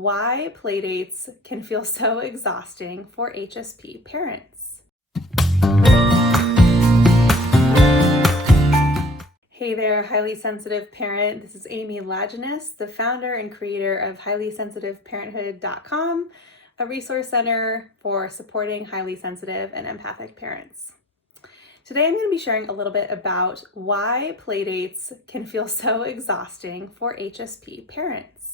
why playdates can feel so exhausting for HSP parents. Hey there, highly sensitive parent. This is Amy Lajeunesse, the founder and creator of highlysensitiveparenthood.com, a resource center for supporting highly sensitive and empathic parents. Today I'm going to be sharing a little bit about why playdates can feel so exhausting for HSP parents.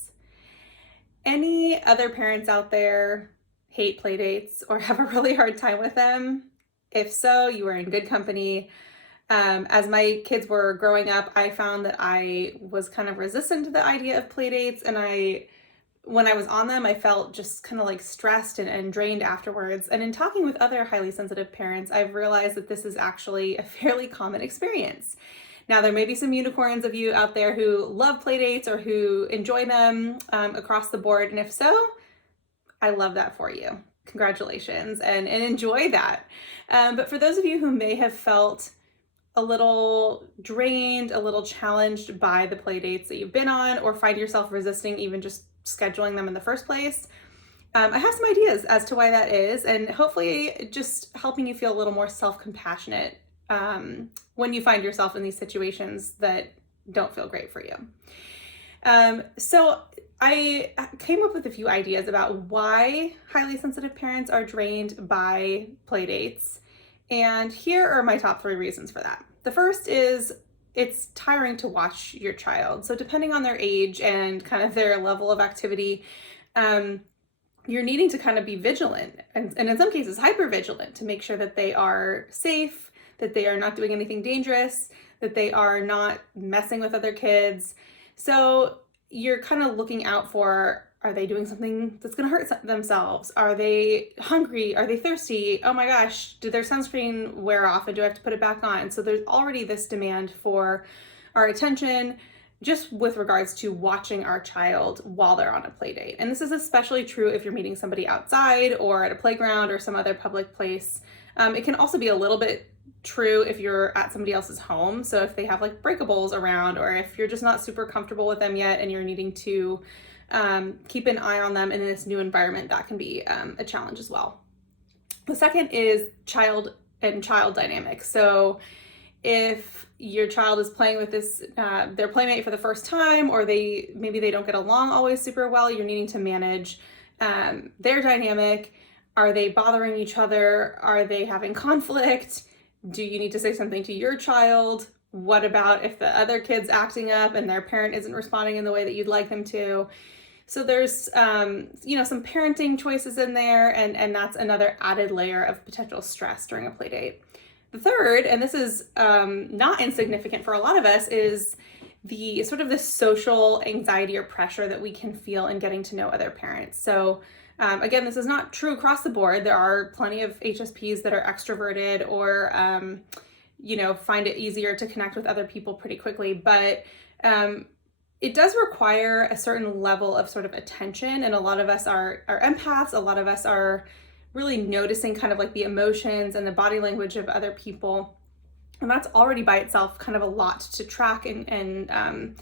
Any other parents out there hate playdates or have a really hard time with them? If so, you are in good company. As my kids were growing up, I found that I was kind of resistant to the idea of playdates, and when I was on them, I felt just kind of like stressed and drained afterwards. And in talking with other highly sensitive parents, I've realized that this is actually a fairly common experience. Now, there may be some unicorns of you out there who love playdates or who enjoy them across the board. And if so, I love that for you. Congratulations and enjoy that. But for those of you who may have felt a little drained, a little challenged by the playdates that you've been on, or find yourself resisting even just scheduling them in the first place, I have some ideas as to why that is, and hopefully just helping you feel a little more self-compassionate when you find yourself in these situations that don't feel great for you. So I came up with a few ideas about why highly sensitive parents are drained by playdates, and here are my top 3 reasons for that. The first is it's tiring to watch your child. So depending on their age and kind of their level of activity, you're needing to kind of be vigilant and in some cases hyper vigilant to make sure that they are safe, that they are not doing anything dangerous, that they are not messing with other kids. So you're kind of looking out for, are they doing something that's going to hurt themselves? Are they hungry? Are they thirsty? Oh my gosh, did their sunscreen wear off and do I have to put it back on? So there's already this demand for our attention just with regards to watching our child while they're on a play date. And this is especially true if you're meeting somebody outside or at a playground or some other public place. It can also be a little bit true if you're at somebody else's home. So if they have like breakables around, or if you're just not super comfortable with them yet and you're needing to keep an eye on them in this new environment, that can be a challenge as well. The second is child and child dynamics. So if your child is playing with their playmate for the first time, or maybe they don't get along always super well, you're needing to manage their dynamic. Are they bothering each other? Are they having conflict? Do you need to say something to your child? What about if the other kid's acting up and their parent isn't responding in the way that you'd like them to? So there's, some parenting choices in there, and that's another added layer of potential stress during a play date. The third, and this is not insignificant for a lot of us, is the sort of the social anxiety or pressure that we can feel in getting to know other parents. So again, this is not true across the board. There are plenty of HSPs that are extroverted or find it easier to connect with other people pretty quickly, but it does require a certain level of sort of attention, and a lot of us are empaths. A lot of us are really noticing kind of like the emotions and the body language of other people, and that's already by itself kind of a lot to track and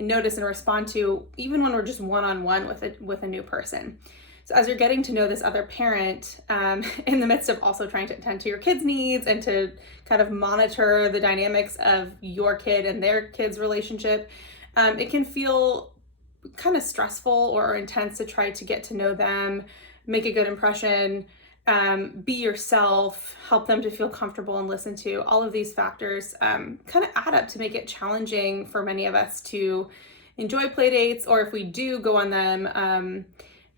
notice and respond to, even when we're just one-on-one with a new person. So as you're getting to know this other parent, in the midst of also trying to attend to your kids' needs and to kind of monitor the dynamics of your kid and their kid's relationship, it can feel kind of stressful or intense to try to get to know them, make a good impression, be yourself, help them to feel comfortable and listened to. All of these factors kind of add up to make it challenging for many of us to enjoy play dates, or if we do go on them,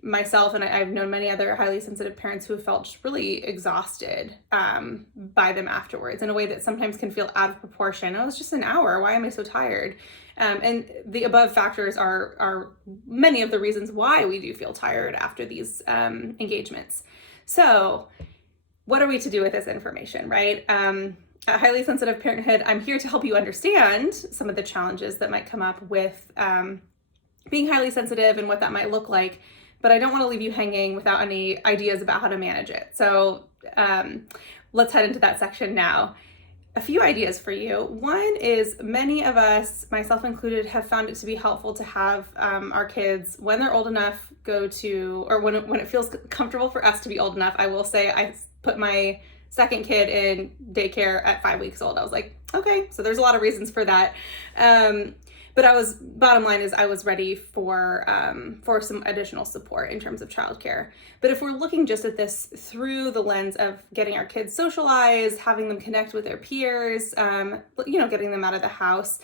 myself and I've known many other highly sensitive parents who have felt just really exhausted by them afterwards in a way that sometimes can feel out of proportion. Oh, it's just an hour. Why am I so tired? And the above factors are many of the reasons why we do feel tired after these engagements. So what are we to do with this information, right? At Highly Sensitive Parenthood, I'm here to help you understand some of the challenges that might come up with being highly sensitive and what that might look like. But I don't want to leave you hanging without any ideas about how to manage it. So let's head into that section now. A few ideas for you. One is many of us, myself included, have found it to be helpful to have our kids, when they're old enough, go to, or when it feels comfortable for us to be old enough. I will say I put my second kid in daycare at 5 weeks old. I was like, okay, so there's a lot of reasons for that. But bottom line is I was ready for some additional support in terms of childcare. But if we're looking just at this through the lens of getting our kids socialized, having them connect with their peers, getting them out of the house,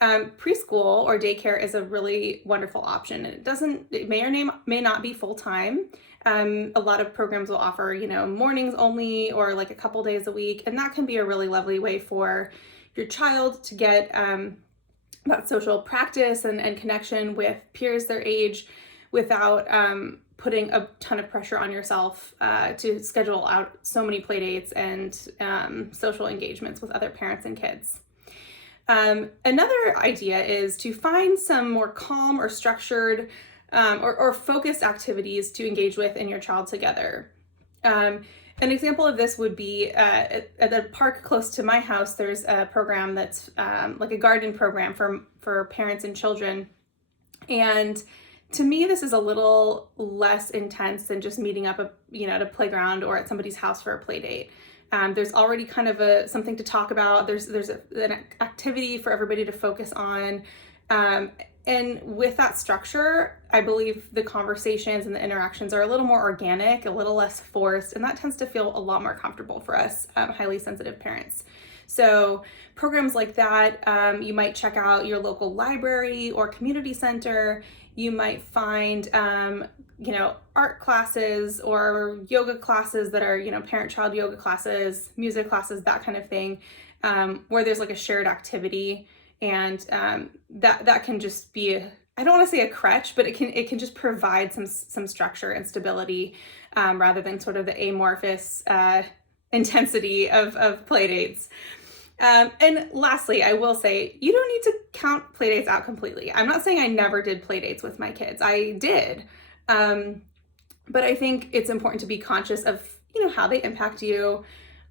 preschool or daycare is a really wonderful option. And it may or may not be full time. A lot of programs will offer, mornings only or like a couple days a week. And that can be a really lovely way for your child to get that social practice and connection with peers their age without putting a ton of pressure on yourself to schedule out so many play dates and social engagements with other parents and kids. Another idea is to find some more calm or structured or focused activities to engage with and your child together. An example of this would be at the park close to my house, there's a program that's like a garden program for parents and children. And to me, this is a little less intense than just meeting up at a playground or at somebody's house for a play date. There's already kind of something to talk about. There's an activity for everybody to focus on. And with that structure, I believe the conversations and the interactions are a little more organic, a little less forced, and that tends to feel a lot more comfortable for us highly sensitive parents. So programs like that, you might check out your local library or community center. You might find, art classes or yoga classes that are, parent-child yoga classes, music classes, that kind of thing, where there's like a shared activity. And that can just be, I don't want to say a crutch, but it can just provide some structure and stability rather than sort of the amorphous intensity of play dates. And lastly, I will say, you don't need to count playdates out completely. I'm not saying I never did playdates with my kids. I did. But I think it's important to be conscious of, how they impact you.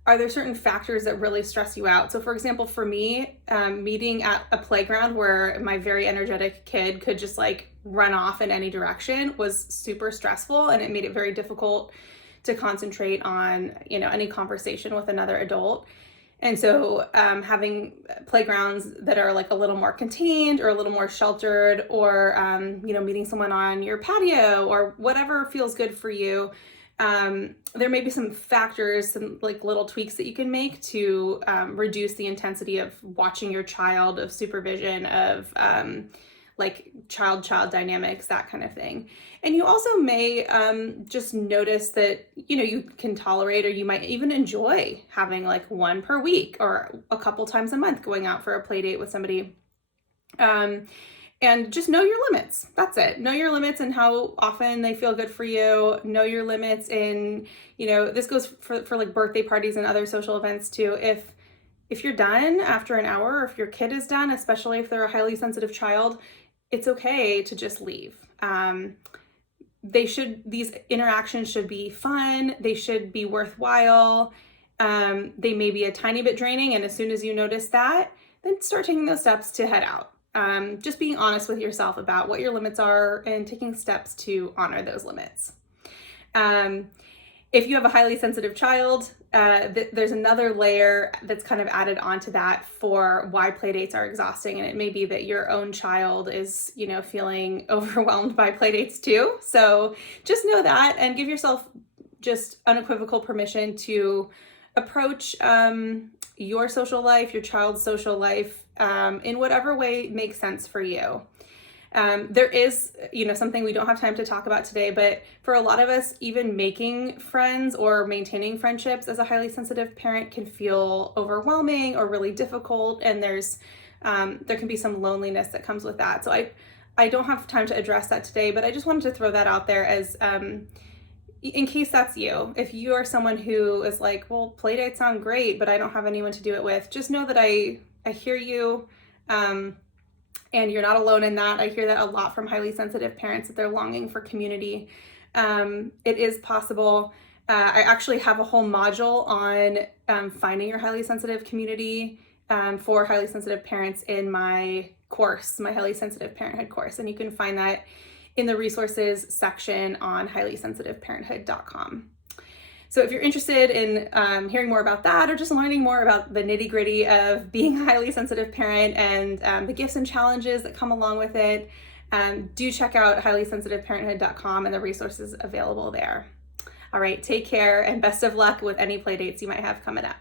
Are there certain factors that really stress you out? So for example, for me, meeting at a playground where my very energetic kid could just like run off in any direction was super stressful, and it made it very difficult to concentrate on, any conversation with another adult. And so having playgrounds that are like a little more contained or a little more sheltered, or, meeting someone on your patio or whatever feels good for you. There may be some factors, some like little tweaks that you can make to reduce the intensity of watching your child, of supervision, of like child-child dynamics, that kind of thing. And you also may just notice that, you can tolerate, or you might even enjoy having like one per week or a couple times a month going out for a play date with somebody. And just know your limits. That's it. Know your limits and how often they feel good for you. Know your limits in, this goes for like birthday parties and other social events too. If you're done after an hour, or if your kid is done, especially if they're a highly sensitive child, it's okay to just leave. These interactions should be fun. They should be worthwhile. They may be a tiny bit draining. And as soon as you notice that, then start taking those steps to head out. Just being honest with yourself about what your limits are and taking steps to honor those limits. If you have a highly sensitive child, there's another layer that's kind of added onto that for why playdates are exhausting. And it may be that your own child is, feeling overwhelmed by playdates too. So just know that, and give yourself just unequivocal permission to approach your social life, your child's social life, in whatever way makes sense for you. There is, something we don't have time to talk about today, but for a lot of us, even making friends or maintaining friendships as a highly sensitive parent can feel overwhelming or really difficult. And there can be some loneliness that comes with that. So I don't have time to address that today, but I just wanted to throw that out there as, in case that's you. If you are someone who is like, well, playdates sound great, but I don't have anyone to do it with, just know that I hear you. And you're not alone in that. I hear that a lot from highly sensitive parents, that they're longing for community. It is possible. I actually have a whole module on finding your highly sensitive community for highly sensitive parents in my course, my Highly Sensitive Parenthood course. And you can find that in the resources section on highlysensitiveparenthood.com. So if you're interested in hearing more about that, or just learning more about the nitty-gritty of being a highly sensitive parent and the gifts and challenges that come along with it, do check out highlysensitiveparenthood.com and the resources available there. All right, take care and best of luck with any playdates you might have coming up.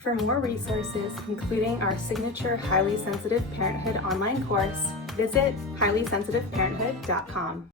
For more resources, including our signature Highly Sensitive Parenthood online course, visit highlysensitiveparenthood.com.